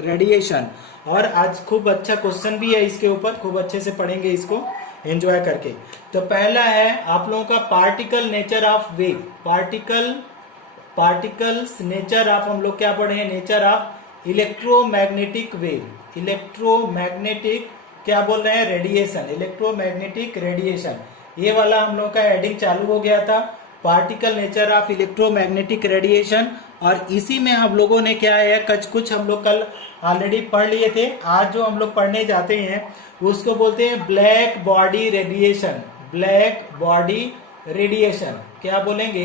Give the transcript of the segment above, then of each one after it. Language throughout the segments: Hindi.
रेडिएशन। और आज खूब अच्छा क्वेश्चन भी है इसके ऊपर, खूब अच्छे से पढ़ेंगे इसको एंजॉय करके। तो पहला है आप लोगों का particle nature of wave. Particles nature of, हम लोग क्या पढ़े हैं, nature of electromagnetic wave. Electromagnetic क्या बोल रहे हैं, रेडिएशन, इलेक्ट्रोमैग्नेटिक रेडिएशन। ये वाला हम लोग का हेडिंग चालू हो गया था, particle nature of electromagnetic radiation. और इसी में हम लोगों ने क्या है, कुछ हम लोग कल ऑलरेडी पढ़ लिए थे। आज जो हम लोग पढ़ने जाते हैं उसको बोलते हैं black body radiation. Black body radiation क्या बोलेंगे,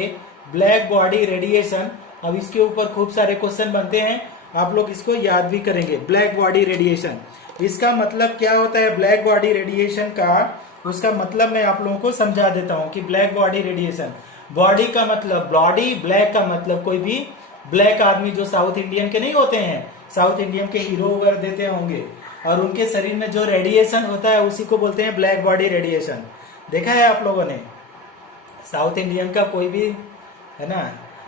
ब्लैक बॉडी रेडिएशन। अब इसके ऊपर खूब सारे क्वेश्चन बनते हैं, आप लोग इसको याद भी करेंगे। ब्लैक बॉडी रेडिएशन, इसका मतलब क्या होता है ब्लैक बॉडी रेडिएशन का, उसका मतलब मैं आप लोगों को समझा देता हूं कि ब्लैक बॉडी रेडिएशन, बॉडी का मतलब बॉडी, ब्लैक का मतलब कोई भी ब्लैक आदमी जो साउथ इंडियन के नहीं होते हैं, साउथ इंडियन के हीरो वगैरह देते होंगे, और उनके शरीर में जो रेडिएशन होता है उसी को बोलते हैं ब्लैक बॉडी रेडिएशन। देखा है आप लोगों ने साउथ इंडियन का कोई भी है ना,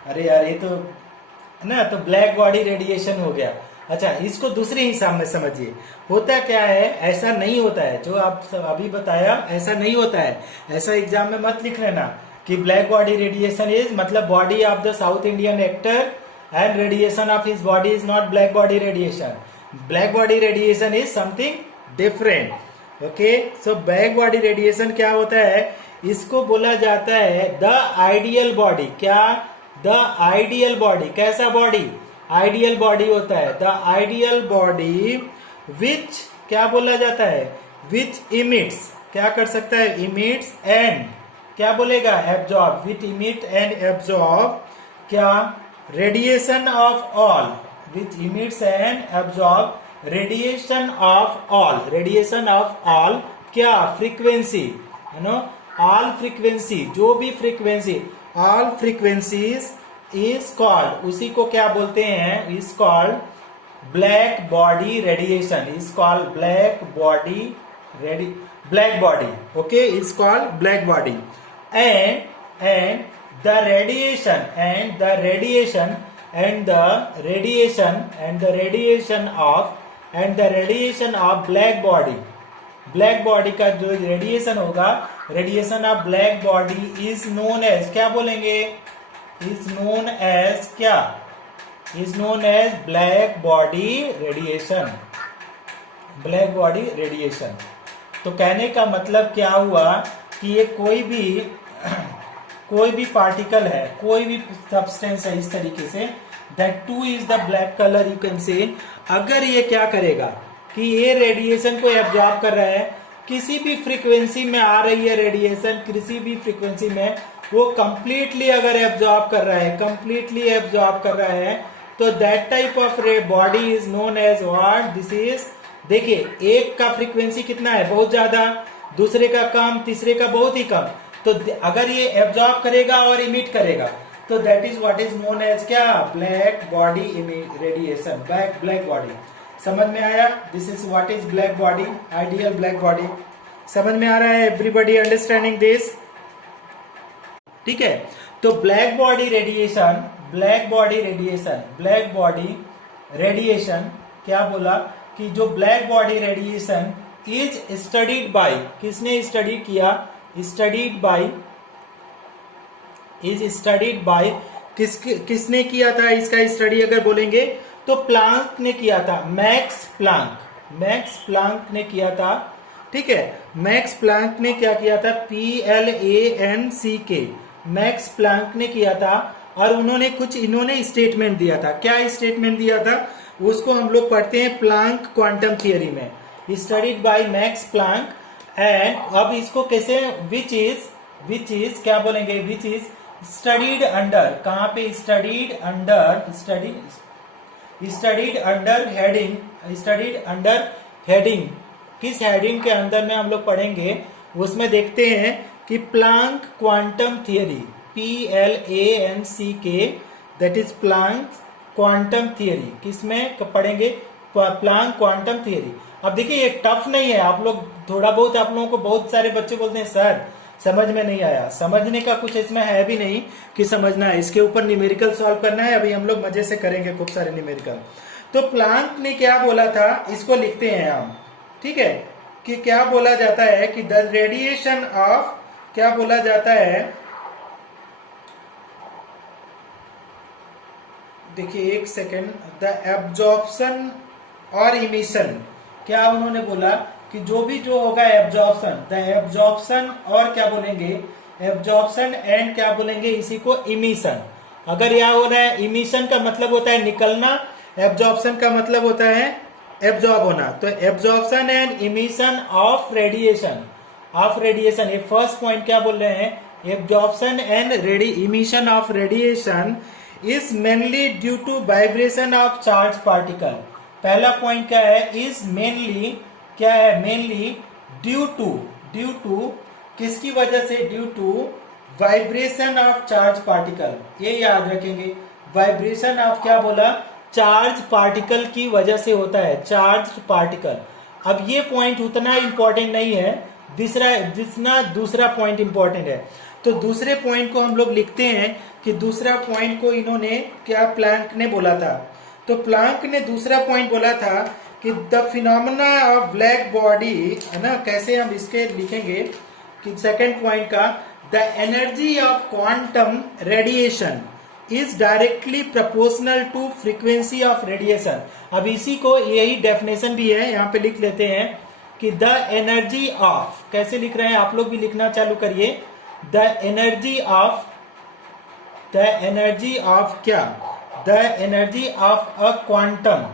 अरे यार ये तो है ना, तो ब्लैक बॉडी रेडिएशन हो गया। अच्छा, इसको दूसरे हिसाब में समझिए, होता क्या है, ऐसा नहीं होता है जो आप अभी बताया, ऐसा नहीं होता है। ऐसा एग्जाम में मत लिख लेना कि ब्लैक बॉडी रेडिएशन इज मतलब body of the south Indian actor and radiation of his body is not black body radiation. Black body radiation is something different. Okay, so black body radiation क्या होता है, इसको बोला जाता है द आइडियल बॉडी। क्या, द आइडियल बॉडी, कैसा बॉडी, आइडियल बॉडी होता है द आइडियल बॉडी विच, क्या बोला जाता है, विच इमिट्स, क्या कर सकता है, इमिट्स एंड क्या बोलेगा, absorb, which emit and absorb क्या, radiation of all, which emits and absorb radiation of all, radiation of all क्या, frequency, you know, all frequency, जो भी frequency, all frequencies is called, उसी को क्या बोलते हैं, is called black body radiation, is called black body black body, okay, is called black body. and the radiation and the radiation and the radiation and the radiation of black body, black body का जो रेडिएशन होगा, radiation of black body is known as, क्या बोलेंगे, इज नोन एज क्या, is known as black body radiation, black body radiation. तो कहने का मतलब क्या हुआ कि ये कोई भी पार्टिकल है, कोई भी सब्सटेंस है इस तरीके से, that two is the black colour, you can say, अगर ये क्या करेगा कि ये रेडिएशन को एब्जॉर्ब कर रहा है, किसी भी फ्रीक्वेंसी में आ रही है रेडिएशन, किसी भी फ्रीक्वेंसी में वो कंप्लीटली अगर एब्जॉर्ब कर रहा है, कंप्लीटली एब्जॉर्ब कर रहा है, तो that type of body is known as what, this is, देखिए एक का फ्रीक्वेंसी कितना है, बहुत ज्यादा, दूसरे का कम, तीसरे का बहुत ही कम, तो अगर ये एब्जॉर्ब करेगा और इमिट करेगा तो that is what is known as क्या, black body radiation, black body. समझ में आया, this is what is black body, ideal black body. समझ में आ रहा है, एवरीबॉडी अंडरस्टैंडिंग दिस, ठीक है। तो black body radiation, black body radiation, black body radiation क्या बोला कि जो black body radiation is studied by, किसने स्टडी किया, studied by, is studied by, किसने किया था इसका स्टडी अगर बोलेंगे तो प्लांक ने किया था, मैक्स प्लांक ने किया था, ठीक है। मैक्स प्लांक ने क्या किया था, PLANCK, मैक्स प्लांक ने किया था, और उन्होंने इन्होंने स्टेटमेंट दिया था। क्या स्टेटमेंट दिया था, उसको हम लोग पढ़ते हैं प्लांक क्वांटम थियरी में, studied by max Planck. And अब इसको कैसे, विच इज क्या बोलेंगे, विच इज स्टडीड अंडर, कहां पे, स्टडीड अंडर हेडिंग, किस हेडिंग के अंदर में हम लोग पढ़ेंगे, उसमें देखते हैं कि Planck quantum theory, PLANCK, that is Planck quantum theory, किसमें पढ़ेंगे, प्लांक क्वांटम थियरी। अब देखिए ये टफ नहीं है, आप लोग थोड़ा बहुत, आप लोगों को बहुत सारे बच्चे बोलते हैं सर समझ में नहीं आया, समझने का कुछ इसमें है भी नहीं कि समझना है, इसके ऊपर न्यूमेरिकल सॉल्व करना है, अभी हम लोग मजे से करेंगे खूब सारे न्यूमेरिकल। तो प्लांक ने क्या बोला था, इसको लिखते हैं हम, ठीक है, कि क्या बोला जाता है कि द रेडिएशन ऑफ, क्या बोला जाता है, देखिए एक सेकेंड, द एब्जॉर्प्शन और इमिशन, क्या उन्होंने बोला कि जो होगा एब्जॉर्प्शन, द एब्जॉर्प्शन और क्या बोलेंगे, एब्जॉर्प्शन एंड क्या बोलेंगे इसी को इमिशन। अगर यह हो रहा है, इमिशन का मतलब होता है निकलना, एब्जॉर्प्शन का मतलब होता है एब्जॉर्ब होना। तो absorption and emission of radiation, ये फर्स्ट पॉइंट क्या बोल रहे हैं, absorption and emission of radiation is mainly due to vibration of charge particle. पहला पॉइंट क्या है, इज मेनली, क्या है, मेनली ड्यू टू किसकी वजह से, due to vibration of charge particle, ये याद रखेंगे, वाइब्रेशन ऑफ क्या बोला, चार्ज पार्टिकल की वजह से होता है, चार्ज पार्टिकल। अब ये पॉइंट उतना इंपॉर्टेंट नहीं है, दूसरा पॉइंट इंपॉर्टेंट है। तो दूसरे पॉइंट को हम लोग लिखते हैं कि दूसरा पॉइंट को इन्होंने क्या, प्लैंक ने बोला था। तो प्लैंक ने दूसरा पॉइंट बोला था कि the phenomena of black body, है ना, कैसे हम इसके लिखेंगे कि सेकेंड पॉइंट का, the energy of quantum radiation is directly proportional to frequency of radiation. अब इसी को, यही डेफिनेशन भी है, यहाँ पे लिख लेते हैं कि द एनर्जी ऑफ, कैसे लिख रहे हैं आप लोग भी लिखना चालू करिए, द एनर्जी ऑफ क्या, the energy of a quantum,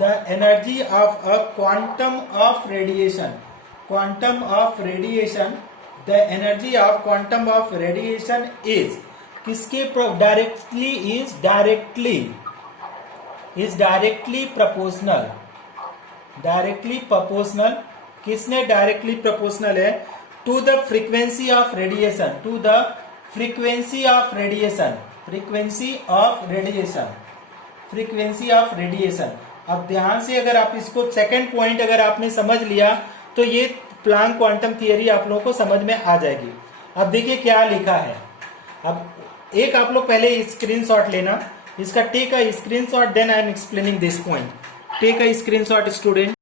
the energy of a quantum of radiation, the energy of quantum of radiation is, किसके डायरेक्टली प्रोपोर्शनल, किसने डायरेक्टली प्रोपोर्शनल है, to the frequency of radiation, अब ध्यान से अगर आप इसको सेकंड पॉइंट अगर आपने समझ लिया तो ये प्लैंक क्वांटम थियरी आप लोगों को समझ में आ जाएगी। अब देखिए क्या लिखा है, अब एक आप लोग पहले स्क्रीनशॉट लेना इसका, take a screenshot, then I am explaining this point. Take a screenshot student.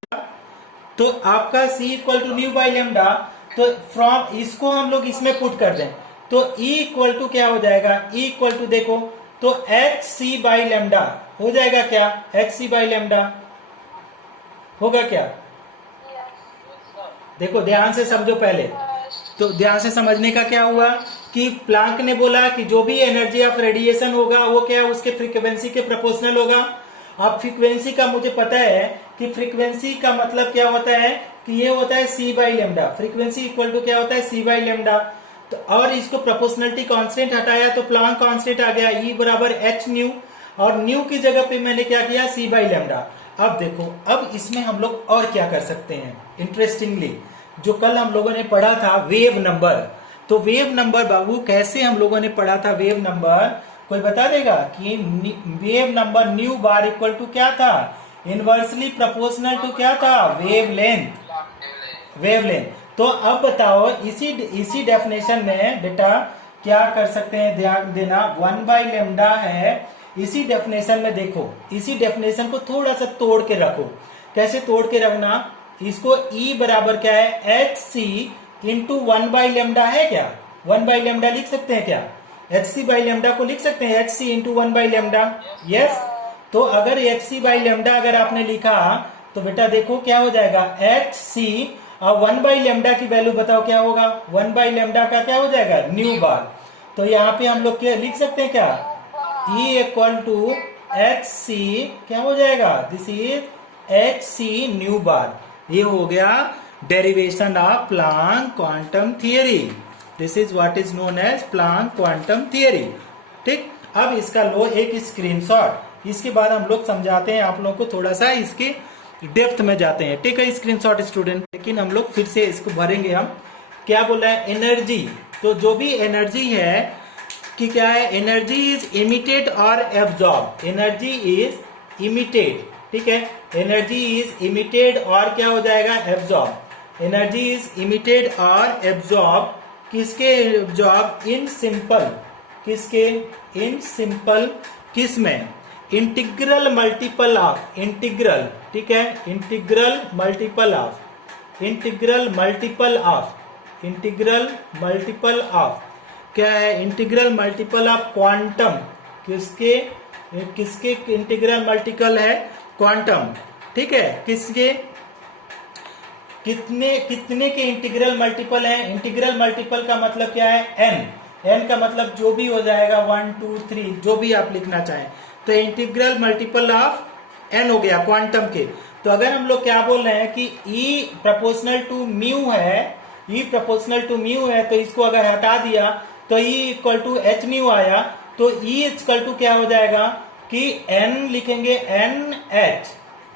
तो आपका C equal to nu by lambda, तो फ्रॉम इसको हम लोग इसमें पुट कर दें तो E इक्वल टू क्या हो जाएगा, E इक्वल टू देखो तो HC बाई लेमडा हो जाएगा, क्या HC बाई लेमडा होगा क्या, देखो ध्यान से समझो पहले। तो ध्यान से समझने का क्या हुआ कि प्लैंक ने बोला कि जो भी एनर्जी ऑफ रेडिएशन होगा वो क्या उसके फ्रीक्वेंसी के प्रोपोर्शनल होगा। अब फ्रीक्वेंसी का मुझे पता है कि फ्रीक्वेंसी का मतलब क्या होता है कि ये होता है C by lambda, frequency equal to क्या होता है C बाई लेमडा। तो और इसको प्रोपोर्शनलिटी कांस्टेंट हटाया तो प्लैंक कांस्टेंट आ गया E बराबर h न्यू, और न्यू की जगह पे मैंने क्या किया C बाई लेमडा। अब देखो, अब इसमें हम लोग और क्या कर सकते हैं, इंटरेस्टिंगली जो कल हम लोगों ने पढ़ा था वेव नंबर, तो वेव नंबर बाबू कैसे हम लोगों ने पढ़ा था वेव नंबर, कोई बता देगा कि wave number nu bar equal to क्या था, इनवर्सली प्रोपोर्शनल टू क्या था, वेवलेंथ। तो अब बताओ इसी डेफिनेशन में बेटा क्या कर सकते हैं, ध्यान देना, 1 बाई लेमडा है, इसी डेफिनेशन में देखो, इसी डेफिनेशन को थोड़ा सा तोड़ के रखो। कैसे तोड़ के रखना, इसको E बराबर क्या है HC इंटू 1 बाई लेमडा है क्या, 1 बाई लेमडा लिख सकते हैं क्या, HC बाई लेमडा को लिख सकते हैं HC into 1 by lambda, yes. तो अगर HC बाई लेमडा अगर आपने लिखा तो बेटा देखो क्या हो जाएगा HC, और 1 बाई लेमडा की वैल्यू बताओ क्या होगा, 1 बाई लेमडा का क्या हो जाएगा न्यू बार। तो यहाँ पे हम लोग क्या लिख सकते हैं, क्या E इक्वल टू HC क्या हो जाएगा, this is HC nu bar. ये हो गया derivation of Planck quantum theory, this is what is known as Planck quantum theory. ठीक, अब इसका लो एक स्क्रीनशॉट, इसके बाद हम लोग समझाते हैं आप लोगों को, थोड़ा सा इसके डेप्थ में जाते हैं। टेक अ स्क्रीनशॉट स्टूडेंट, लेकिन हम लोग फिर से इसको भरेंगे। हम क्या बोला है, एनर्जी, तो जो भी एनर्जी है कि क्या है, एनर्जी इज इमिटेड और एब्जॉर्ब, एनर्जी इज इमिटेड, ठीक है, एनर्जी इज इमिटेड और क्या हो जाएगा एब्जॉर्ब, एनर्जी इज इमिटेड और एब्जॉर्ब, किसके एब्जॉर्ब, इन सिंपल, किसके, इन सिंपल, किस में, इंटीग्रल मल्टीपल ऑफ इंटीग्रल, ठीक है, integral multiple of, integral multiple of, integral multiple of क्या है, इंटीग्रल मल्टीपल ऑफ क्वांटम, किसके किसके इंटीग्रल मल्टीपल है, क्वांटम, ठीक है, किसके कितने कितने के इंटीग्रल मल्टीपल है, इंटीग्रल मल्टीपल का मतलब क्या है, एन, एन का मतलब जो भी हो जाएगा 1 2 3 जो भी आप लिखना चाहें, तो इंटीग्रल मल्टीपल ऑफ एन हो गया क्वांटम के। तो अगर हम लोग क्या बोल रहे हैं कि ई प्रोपोर्शनल टू म्यू है, ई प्रोपोर्शनल टू म्यू है, तो इसको अगर हटा दिया तो E equal to h mu आया, तो ई इक्वल टू क्या हो जाएगा कि एन लिखेंगे एन एच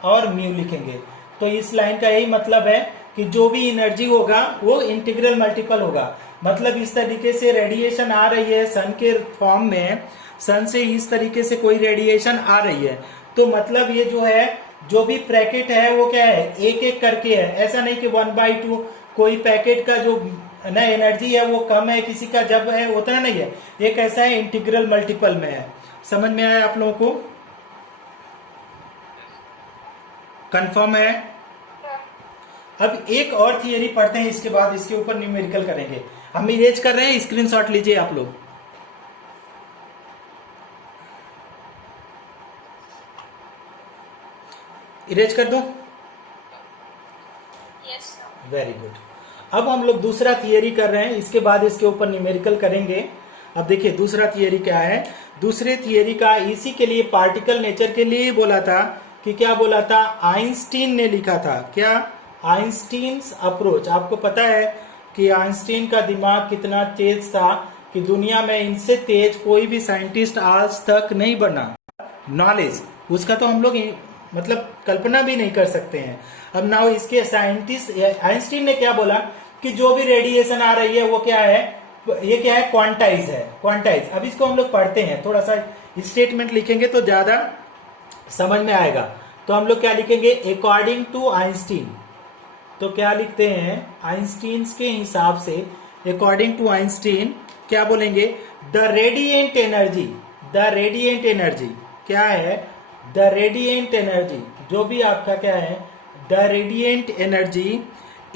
और म्यू लिखेंगे। तो इस लाइन का यही मतलब है कि जो भी एनर्जी होगा वो इंटीग्रल मल्टीपल होगा। मतलब इस तरीके से रेडिएशन आ रही है सन के फॉर्म में, सन से इस तरीके से कोई रेडिएशन आ रही है, तो मतलब ये जो है जो भी पैकेट है वो क्या है, एक एक करके है, ऐसा नहीं कि 1/2 कोई पैकेट का जो ना एनर्जी है वो कम है, किसी का जब है उतना नहीं है, एक ऐसा है इंटीग्रल मल्टीपल में है। समझ में आया आप लोगों को, कंफर्म है? अब एक और थियरी पढ़ते हैं, इसके बाद इसके ऊपर न्यूमेरिकल करेंगे। हम इरेज कर रहे हैं, स्क्रीनशॉट लीजिए आप लोग। इरेज कर दो, वेरी गुड। अब हम लोग दूसरा थियरी कर रहे हैं, इसके बाद इसके ऊपर न्यूमेरिकल करेंगे। अब देखिए दूसरा थियरी क्या है, दूसरे थियरी का इसी के लिए पार्टिकल नेचर के लिए बोला था कि क्या बोला था, आइंस्टीन ने लिखा था, क्या, आइंस्टीन्स अप्रोच। आपको पता है कि आइंस्टीन का दिमाग कितना तेज था कि दुनिया में इनसे तेज कोई भी साइंटिस्ट आज तक नहीं बना, नॉलेज उसका तो हम लोग मतलब कल्पना भी नहीं कर सकते हैं। अब नाउ इसके साइंटिस्ट आइंस्टीन ने क्या बोला कि जो भी रेडिएशन आ रही है वो क्या है, ये क्या है, क्वांटाइज है, क्वांटाइज। अब इसको हम लोग पढ़ते हैं, थोड़ा सा स्टेटमेंट लिखेंगे तो ज्यादा समझ में आएगा। तो हम लोग क्या लिखेंगे, अकॉर्डिंग टू आइंस्टीन, तो क्या लिखते हैं, आइंस्टीन के हिसाब से, अकॉर्डिंग टू आइंस्टीन क्या बोलेंगे, the radiant energy, the radiant energy क्या है, द रेडिएंट एनर्जी जो भी आपका क्या है, the radiant energy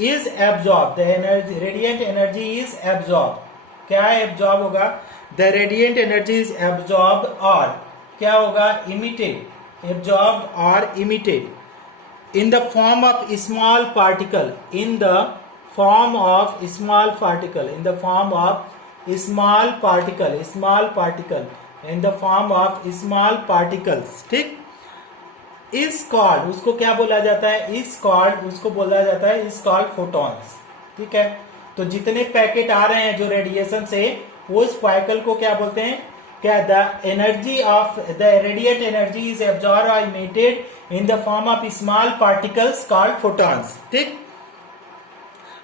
is absorb, the energy radiant energy is absorb, क्या है, एब्जॉर्ब होगा, the radiant energy is absorb और क्या होगा, इमिटेड, एब्जॉर्ब और emitted in the form of small particle, in the form of small particle, in the form of small particle, small particle in the form of small particles, ठीक। इस कॉल्ड, उसको क्या बोला जाता है, इस कॉल्ड, उसको बोला जाता है इस कॉल्ड फोटॉन्स, ठीक है। तो जितने पैकेट आ रहे हैं जो रेडिएशन से, वो इस पार्टिकल को क्या बोलते हैं, क्या, the energy of the radiate energy is absorb और emitted in the form of small particles called photons, ठीक।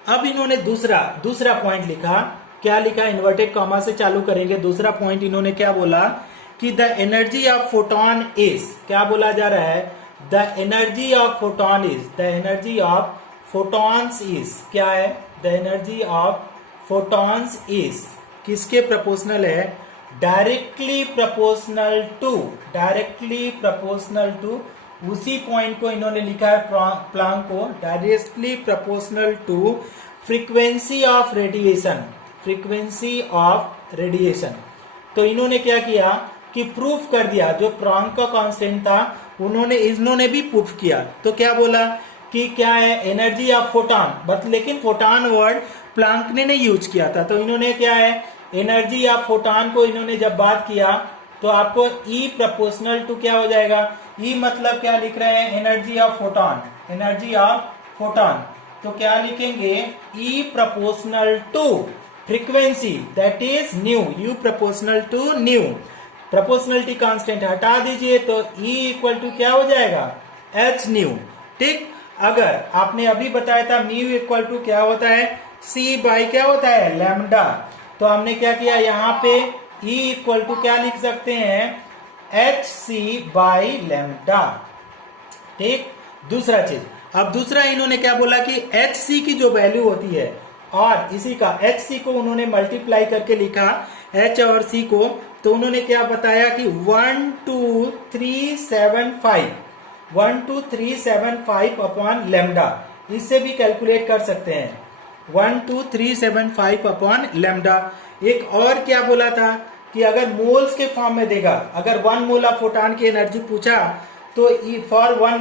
अब इन्होंने दूसरा पॉइंट लिखा, क्या लिखा, इन्वर्टेड कॉमा से चालू करेंगे। दूसरा पॉइंट इन्होंने क्या बोला कि the energy of photon is, क्या बोला जा रहा है, the energy of photon is, the energy of photons is क्या है, the energy of photons is किसके प्रोपोर्शनल है, directly proportional to, directly proportional to, उसी पॉइंट को इन्होंने लिखा है प्लांक को, directly proportional to frequency of radiation, frequency of radiation. तो इन्होंने क्या किया कि प्रूफ कर दिया, जो प्लांक का कांस्टेंट था इन्होंने भी प्रूफ किया। तो क्या बोला कि क्या है, एनर्जी ऑफ फोटॉन, बट लेकिन फोटॉन वर्ड प्लांक ने नहीं यूज किया था, तो इन्होंने क्या है, एनर्जी ऑफ फोटॉन को इन्होंने जब बात किया तो आपको ई प्रोपोर्शनल टू क्या हो जाएगा, ई मतलब क्या लिख रहे हैं, energy of photon, energy of photon, तो क्या लिखेंगे, E proportional to frequency that is nu, u proportional to nu, proportionality constant हटा दीजिए तो E इक्वल टू क्या हो जाएगा, एच न्यू, ठीक। अगर आपने अभी बताया था म्यू इक्वल टू क्या होता है, C बाई क्या होता है, लैम्डा, तो हमने क्या किया, यहाँ पे E इक्वल टू क्या लिख सकते हैं, एच सी बाई लैम्डा, ठीक। दूसरा चीज, अब दूसरा इन्होंने क्या बोला कि एच सी की जो वैल्यू होती है और इसी का एच सी को उन्होंने मल्टीप्लाई करके लिखा, एच और सी को तो उन्होंने क्या बताया कि 12375 अपॉन लेमडा, इससे भी कैलकुलेट कर सकते हैं 12375 अपॉन लेमडा। एक और क्या बोला था कि अगर मोल्स के फॉर्म में देगा, अगर 1 मोल ऑफ फोटॉन की एनर्जी पूछा तो फॉर 1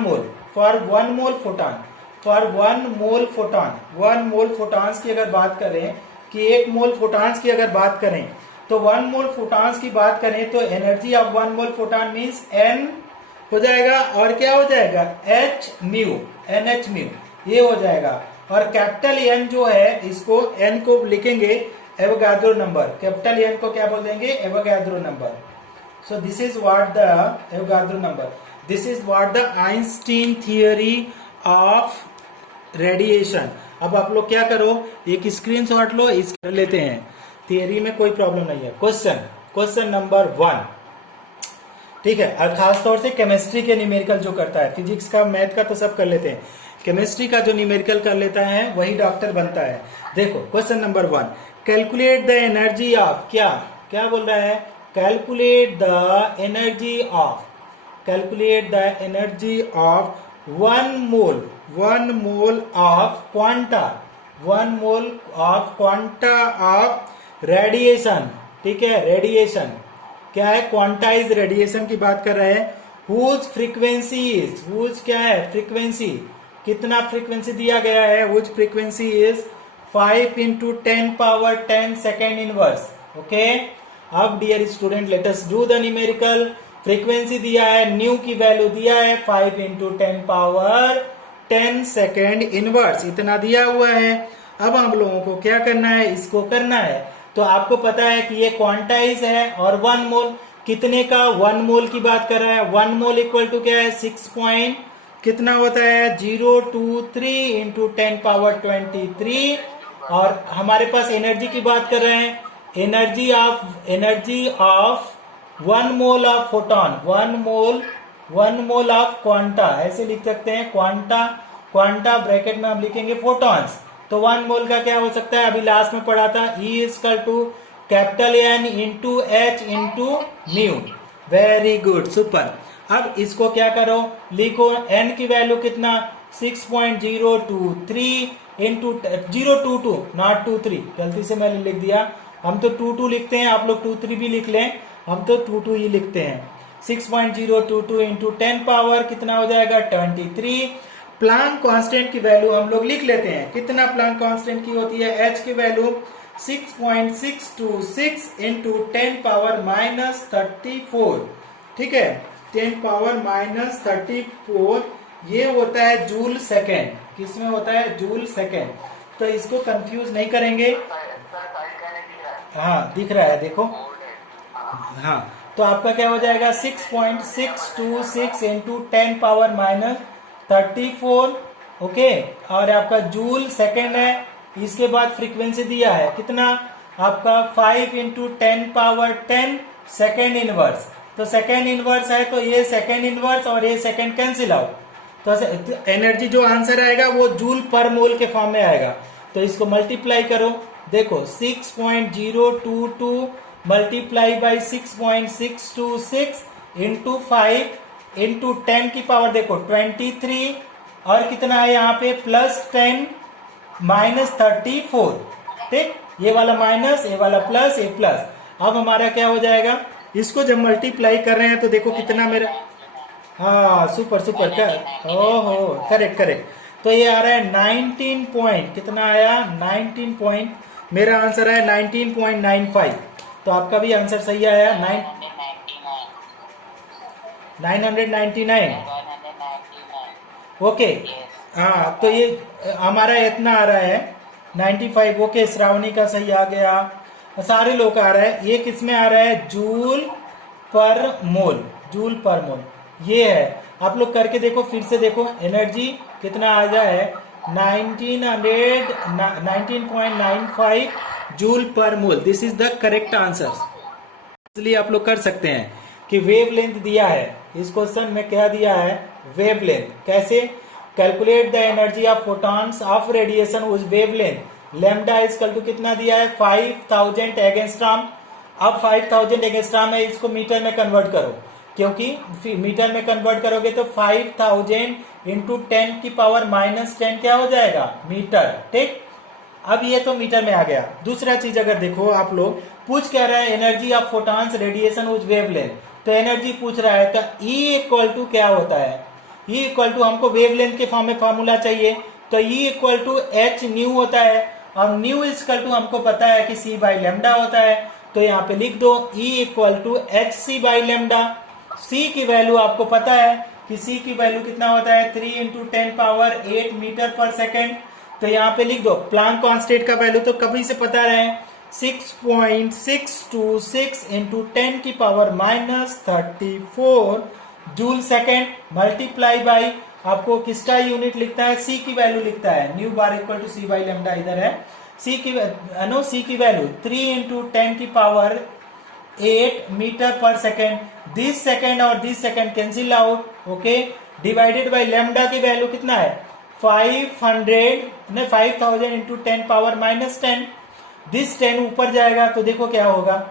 मोल फोटॉन्स की अगर बात करें कि 1 मोल फोटॉन्स की अगर बात करें तो 1 मोल फोटॉन्स की बात करें तो energy of 1 mole photon means n हो जाएगा, और क्या हो जाएगा NH म्यू ये हो जाएगा। और कैपिटल N जो है, इसको N को लिखेंगे एवोगाड्रो नंबर, कैपिटल N को क्या बोल देंगे Avogadro number. So this is what the Avogadro number, this is what the Einstein theory of radiation. अब आप लोग क्या करो, एक स्क्रीनशॉट लो, इस कर लेते हैं, थियरी में कोई प्रॉब्लम नहीं है। क्वेश्चन नंबर 1, ठीक है। और खास तौर से केमिस्ट्री के न्यूमेरिकल जो करता है, फिजिक्स का मैथ का तो सब कर लेते हैं, केमिस्ट्री का जो न्यूमेरिकल कर लेता है वही डॉक्टर बनता है। देखो question number 1, calculate the energy of, क्या बोल रहा है, calculate the energy of 1 mole of quanta of radiation. ठीक है, रेडिएशन क्या है, क्वांटाइज रेडिएशन की बात कर रहे हैं। हुज क्या है, फ्रीक्वेंसी, कितना फ्रीक्वेंसी दिया गया है, whose frequency is 5 × 10⁻10 second inverse. Okay, अब dear student let us do the numerical. Frequency दिया है, न्यू की वैल्यू दिया है 5 × 10⁻10 सेकेंड इनवर्स, इतना दिया हुआ है। अब हम लोगों को क्या करना है, इसको करना है। तो आपको पता है कि ये क्वांटाइज है, और 1 मोल कितने का, 1 मोल की बात कर रहा है। 1 मोल इक्वल टू क्या है, 6 पॉइंट कितना होता है 023 × 10⁻23। और हमारे पास एनर्जी की बात कर रहे हैं, energy of 1 mole of photon, 1 mole of quanta, ऐसे लिख सकते हैं, क्वांटा ब्रैकेट में हम लिखेंगे फोटॉन्स। तो 1 मोल का क्या हो सकता है, अभी लास्ट में पढ़ा था, E equal to capital N into H into mu. Very good, super. अब इसको क्या करो, लिखो N की वैल्यू कितना 6.023 इंटू 022 नॉट 23, गलती से मैंने लिख दिया, हम तो 22 लिखते हैं, आप लोग 23 भी लिख लें, हम तो 22 ही लिखते हैं। 6.022 इंटू 10 पावर कितना हो जाएगा 23। प्लांक कांस्टेंट की वैल्यू हम लोग लिख लेते हैं, कितना प्लांक कांस्टेंट की होती है, H की वैल्यू 6.626 इंटू 10⁻34। ठीक है, 10⁻34 ये होता है जूल सेकेंड, किसमें होता है जूल सेकेंड। तो इसको कंफ्यूज नहीं करेंगे, हाँ दिख रहा है देखो, हाँ। तो आपका क्या हो जाएगा 6.626 इंटू 10⁻34। ओके, और आपका जूल सेकेंड है। इसके बाद फ्रीक्वेंसी दिया है कितना आपका 5 × 10⁻10 सेकेंड इनवर्स। तो सेकेंड इनवर्स है, तो ये सेकेंड इनवर्स और ये सेकेंड कैंसिल आउट, तो एनर्जी जो आंसर आएगा वो जूल पर मोल के फॉर्म में आएगा। तो इसको मल्टीप्लाई करो, देखो 6.022 मल्टीप्लाई बाई 6.626 इंटू 5 इंटू 10 की पावर देखो 23, और कितना है यहाँ पे +10 -34। ठीक, ये वाला माइनस, ये वाला प्लस, ये प्लस। अब हमारा क्या हो जाएगा, इसको जब मल्टीप्लाई कर रहे हैं तो देखो कितना मेरा, हाँ सुपर ओहो करेक्ट। तो ये आ रहा है 19 पॉइंट, कितना आया 19 पॉइंट, मेरा आंसर है 19.95। तो आपका भी आंसर सही आया 999। ओके, हाँ तो ये हमारा इतना आ रहा है 95। ओके, श्रावणी का सही आ गया, सारे लोग का आ रहा है। ये किसमें आ रहा है, जूल पर मोल, ये है। आप लोग करके देखो, फिर से देखो, एनर्जी कितना आ जाए 19.95 जूल पर मोल। This is the correct answer. इसलिए आप लोग कर सकते हैं कि वेव लेंथ दिया है, इस क्वेश्चन में क्या दिया है, वेव लेंथ। कैसे, calculate the energy of photons of radiation उस wavelength, lambda equal to कितना दिया है 5000 एगेंस्ट्रॉम। अब 5000 एंगस्ट्राम है, इसको मीटर में कन्वर्ट करो, क्योंकि मीटर में कन्वर्ट करोगे तो 5000 इंटू 10 की पावर -10 क्या हो जाएगा, मीटर। ठीक, अब ये तो मीटर में आ गया। दूसरा चीज अगर देखो आप लोग, पूछ क्या रहा है, energy of photons radiation with wavelength, तो एनर्जी पूछ रहा है, तो E इक्वल टू क्या होता है, E इक्वल टू हमको वेवलेंथ के फॉर्म में फॉर्मूला चाहिए, तो E equal to h nu होता है, और न्यू इक्वल टू हमको पता है कि C बाई लेमडा होता है, तो यहाँ पे लिख दो E equal to h c by lambda. C की वैल्यू आपको पता है कि C की वैल्यू कितना होता है, 3 इंटू 10 पावर 8 मीटर पर सेकेंड, तो यहाँ पे लिख दो प्लांक कांस्टेंट का वैल्यू तो कभी से पता रहे, 6.626 इंटू 10 की power -34 joule second, multiply by आपको किसका यूनिट लिखता है, सी की वैल्यू लिखता है, new bar equal to C by lambda इधर है, सी की वैल्यू 3 इंटू 10 की पावर 8 मीटर पर सेकेंड, दिस सेकेंड और this second cancel out, okay, divided by lambda की वैल्यू कितना है 5000 इंटू 10 पावर -10, दिस 10 ऊपर जाएगा तो देखो क्या होगा,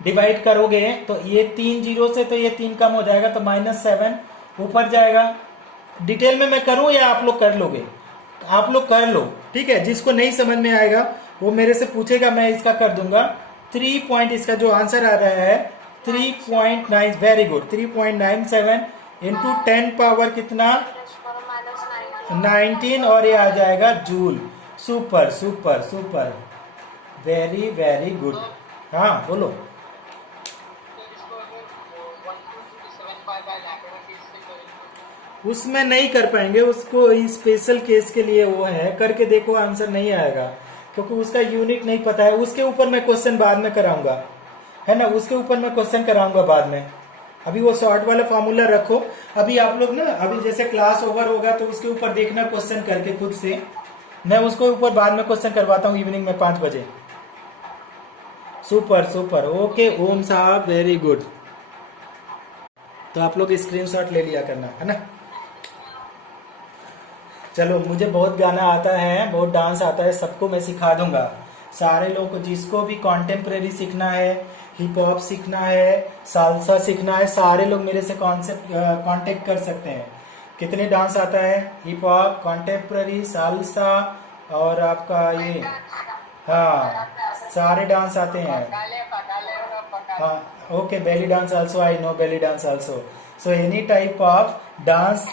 डिवाइड करोगे तो ये 3 जीरो से तो ये 3 कम हो जाएगा तो -7 ऊपर जाएगा। डिटेल में मैं करूं या आप लोग कर लोगे, आप लोग कर लो, ठीक है, जिसको नहीं समझ में आएगा वो मेरे से पूछेगा, मैं इसका कर दूंगा। 3 पॉइंट, इसका जो आंसर आ रहा है 3.9, वेरी गुड, 3.97 इंटू 10 पावर कितना 19, और ये आ जाएगा joule. Super super super, very very good. हाँ बोलो। उसमें नहीं कर पाएंगे, उसको स्पेशल केस के लिए वो है, करके देखो आंसर नहीं आएगा, क्योंकि उसका यूनिट नहीं पता है। उसके ऊपर मैं क्वेश्चन बाद में कराऊंगा, है ना, उसके ऊपर मैं क्वेश्चन कराऊंगा बाद में। अभी वो शॉर्ट वाला फॉर्मूला रखो, अभी आप लोग ना, अभी जैसे क्लास ओवर होगा तो उसके ऊपर देखना क्वेश्चन करके खुद से, मैं उसको ऊपर बाद में क्वेश्चन करवाता हूँ इवनिंग में 5 बजे। सुपर सुपर, ओके ओम साहब, वेरी गुड। तो आप लोग स्क्रीनशॉट ले लिया करना, है ना। चलो, मुझे बहुत गाना आता है, बहुत डांस आता है, सबको मैं सिखा दूंगा। सारे लोगों को, जिसको भी कॉन्टेम्प्रेरी सीखना है, हिप हॉप सीखना है, सालसा सीखना है, सारे लोग मेरे से कांटेक्ट कर सकते हैं। कितने डांस आता है, हिप हॉप, कॉन्टेम्प्रेरी, सालसा और आपका ये, हाँ सारे डांस आते हैं। हाँ okay, belly dance also, I know belly dance also. So any type of dance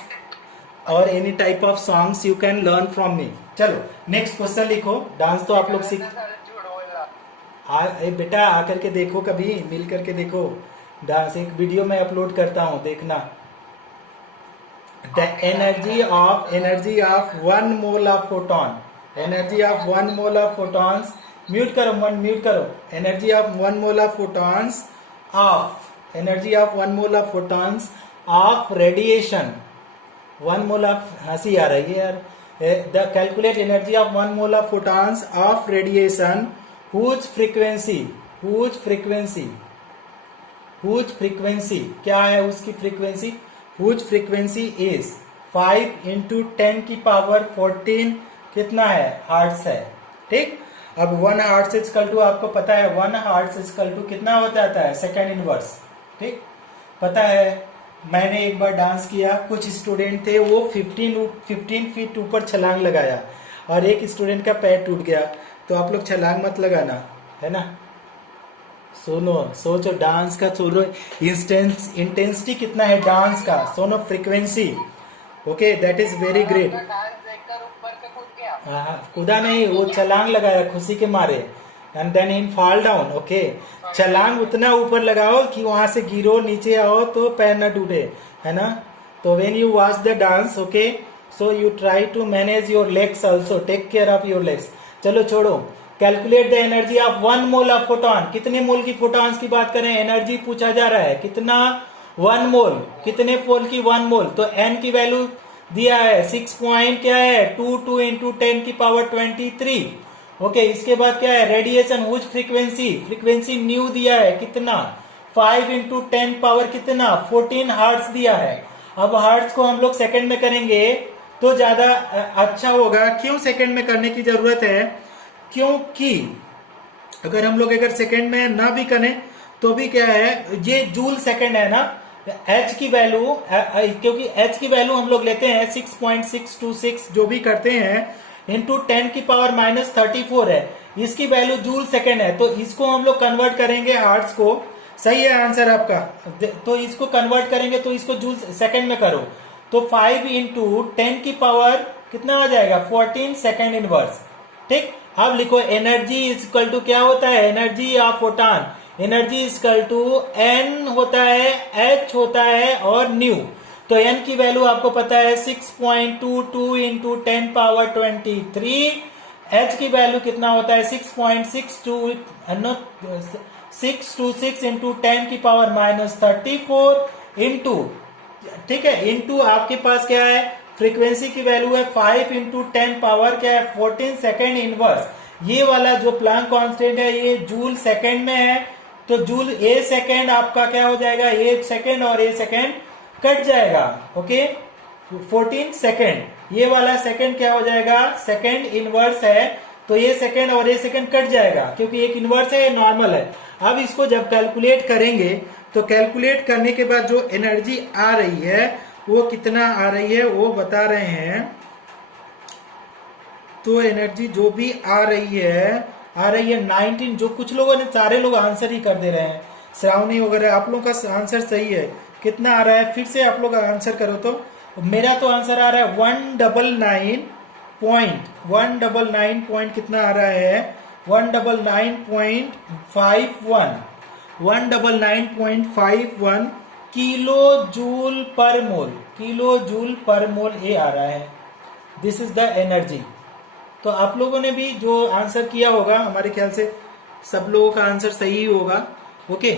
और any type of songs you can learn from me. चलो नेक्स्ट क्वेश्चन लिखो। डांस तो आप लोग सीख, बेटा आकर के देखो, कभी मिल करके देखो डांस, एक वीडियो में अपलोड करता हूं, देखना। The energy of 1 mole of photon, energy of 1 mole of photons, mute करो, म्यूट करो। Energy of 1 mole of photons of, energy of 1 mole of photons of radiation, 1 mole of, हंसी आ रही है यार। The calculate energy of 1 mole of photons of radiation whose frequency क्या है उसकी frequency, whose frequency is 5 into 10 की पावर 14 कितना है, हर्ट्ज है। ठीक, अब 1 हर्ट्ज इक्वल टू, आपको पता है 1 हर्ट्ज इक्वल टू कितना होता है, सेकेंड इनवर्स। ठीक, पता है। मैंने एक बार डांस किया, कुछ स्टूडेंट थे, वो 15 फीट ऊपर छलांग लगाया और एक स्टूडेंट का पैर टूट गया। तो आप लोग छलांग मत लगाना, है ना। सुनो, सोचो डांस का, सोनो इंटेंसिटी कितना है डांस का, so no frequency, okay, that is very great. कूदा नहीं, वो छलांग लगाया खुशी के मारे, and then in fall down, okay. छलांग उतना ऊपर लगाओ कि वहां से गिरो, नीचे आओ तो पैर न टूटे, है ना। तो when you watch the dance, okay, so you try to manage your legs also, take care of your legs. चलो छोड़ो, calculate the energy of 1 mole of photon, कितने मोल की फोटॉन्स की बात करें, एनर्जी पूछा जा रहा है, कितना 1 मोल, कितने मोल की 1 मोल, तो एन की वैल्यू दिया है 6 पॉइंट क्या है 22 इंटू 10 की पावर 23, ओके। इसके बाद क्या है, रेडिएशन हुज फ्रीक्वेंसी न्यू दिया है कितना, 5 इंटू 10 पावर कितना 14 हर्ट्ज दिया है। अब हर्ट्ज को हम लोग सेकंड में करेंगे तो ज्यादा अच्छा होगा। क्यों सेकंड में करने की जरूरत है, क्योंकि अगर हम लोग अगर सेकंड में ना भी करें तो भी क्या है, ये जूल सेकंड है ना, एच की वैल्यू, क्योंकि एच की वैल्यू हम लोग लेते हैं 6.626 जो भी करते हैं इंटू 10⁻34 है, इसकी वैल्यू जूल सेकंड है, तो इसको हम लोग कन्वर्ट करेंगे हार्ट्स को। सही है आंसर आपका। तो इसको कन्वर्ट करेंगे तो इसको जूल सेकंड में करो, तो 5 इंटू 10 कितना आ जाएगा 14 सेकंड इनवर्स। ठीक, अब लिखो एनर्जी इज इक्वल टू क्या होता है, energy of photon, energy is equal to n होता है, एच होता है और न्यू। तो एन की वैल्यू आपको पता है 6.22 इंटू 10⁻23, एच की वैल्यू कितना होता है 6.626 इंटू 10⁻34 इंटू, ठीक है, इंटू आपके पास क्या है फ्रीक्वेंसी की वैल्यू है 5 इंटू 10 पावर क्या है 14 सेकेंड इनवर्स। ये वाला जो प्लांक कांस्टेंट है ये जूल सेकेंड में है, तो जूल ए सेकेंड आपका क्या हो जाएगा, ए सेकेंड और ए सेकेंड कट जाएगा। ओके, 14 सेकेंड, ये वाला सेकेंड क्या हो जाएगा सेकेंड इनवर्स है, तो ये सेकेंड और ये सेकेंड कट जाएगा क्योंकि एक इनवर्स है ये नॉर्मल है। अब इसको जब कैलकुलेट करेंगे तो कैलकुलेट करने के बाद जो एनर्जी आ रही है वो कितना आ रही है वो बता रहे हैं। तो एनर्जी जो भी आ रही है 19, जो कुछ लोगों ने सारे लोग आंसर ही कर दे रहे हैं, श्रावणी वगैरह आप लोगों का आंसर सही है। कितना आ रहा है फिर से आप लोग आंसर करो, तो मेरा तो आंसर आ रहा है 199 पॉइंट कितना आ रहा है 199.51 किलो जूल पर मोल, किलो जूल पर मोल ये आ रहा है। This is the energy. तो आप लोगों ने भी जो आंसर किया होगा हमारे ख्याल से सब लोगों का आंसर सही होगा। ओके।